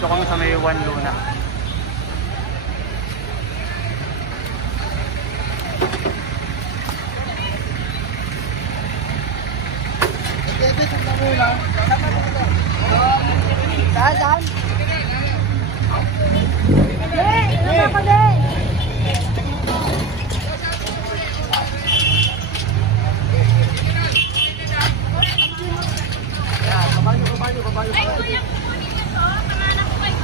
Dito kami sa may Juan Luna. Saan? Ano pa din? Kabayo. Ay, kuya, kunin nyo to. Pangalan ko kayo.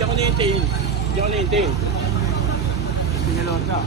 Diyan ko na-intain. Pinalon ka.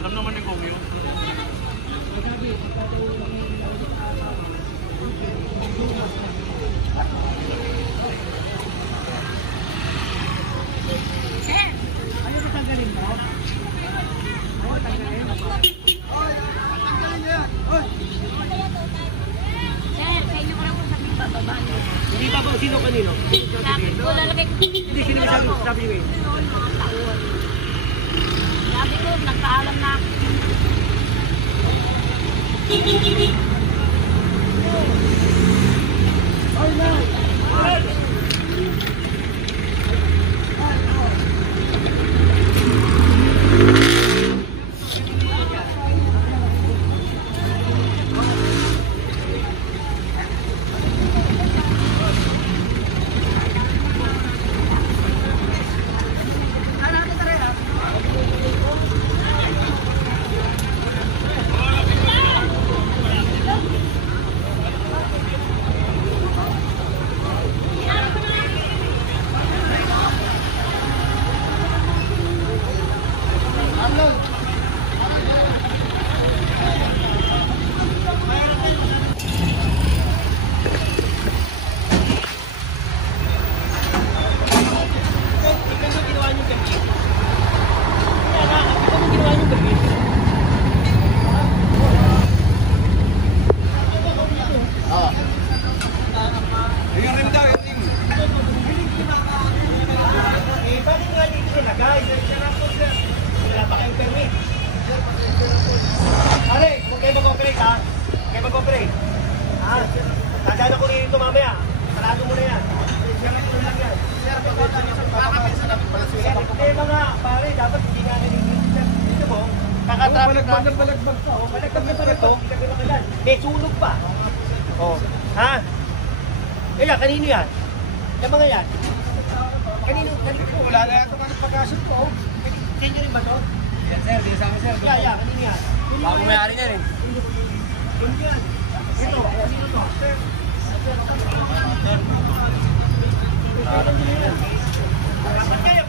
Alam naman ni Kong yun. Ano ba tanggalin mo? Oo, tanggalin. Sir, kayo ko lang po sabihin bababa niyo. Hindi ba ba? Sino kanino? Sabi ko, lalagay ko. Hindi, sino sabi mo eh? Sabi ko, nagkaalam na ako. Oh, no. balagbag na balagbag pa. Balagbag na balagbag. May sunog pa. Oh. Ha? Kaya, kanino yan? Yung mga yan? Kanino po? Wala na yata mga pag-asot ko. Kanino rin ba to? Yes sir, di sa amin sir. Yeah, kanino yan? Baka may-ari niyan eh. Kanino yan? Ito, kanino to? Dapat kayo.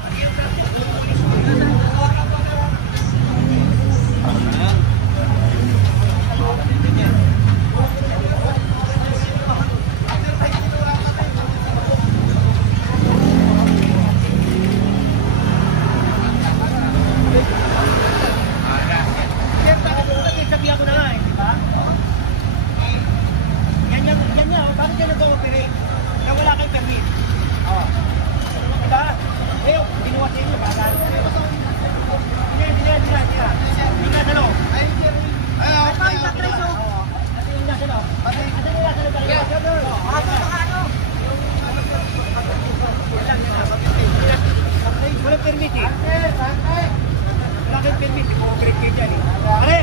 Sabihan ko na nga eh, di ba? Yan yan, bakit kayo nag-ooperate? Na wala kayong permit. Oo. Diba? Ngayon, binuwa sa inyo, baka hindi na sa loob. Ito yung sakres o. Ito yung nasa loob. Ito yung nasa loob. Walang permit eh. Wala kayong permit, i-cooperate kayo dyan eh. Pare!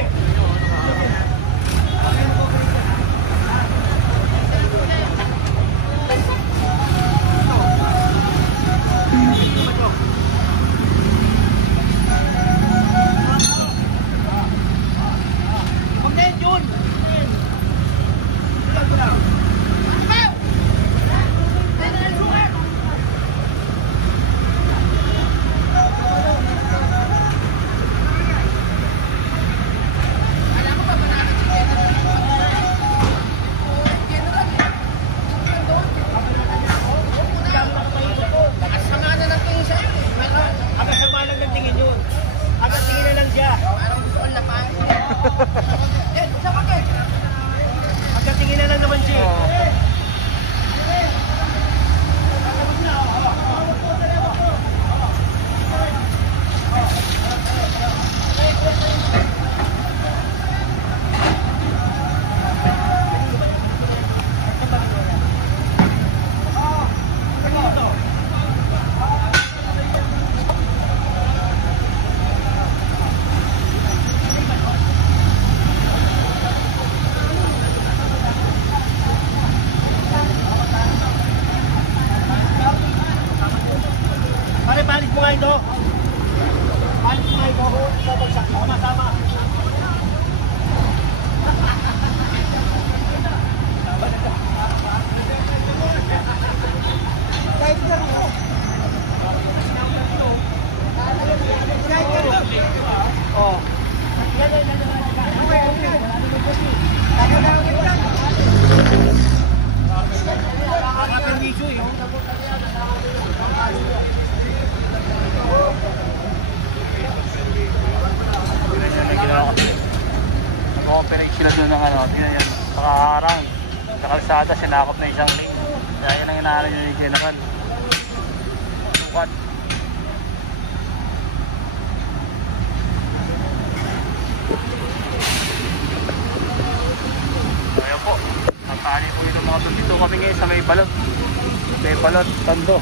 Pagkatingin na lang naman siya. Pare, balik mo nga ito. Balik mo nga ito. Babagsak mo. Tama. Oh. Nag-operate sila doon ng ano, yan, nakaharang sa kalsada, sinakop na isang lane. Kaya yan ang inaano nyo ni General. Sukat. Ayan po, nakakali po yun ng mga dito kami ngayon sa may balot. May balot, Tondo.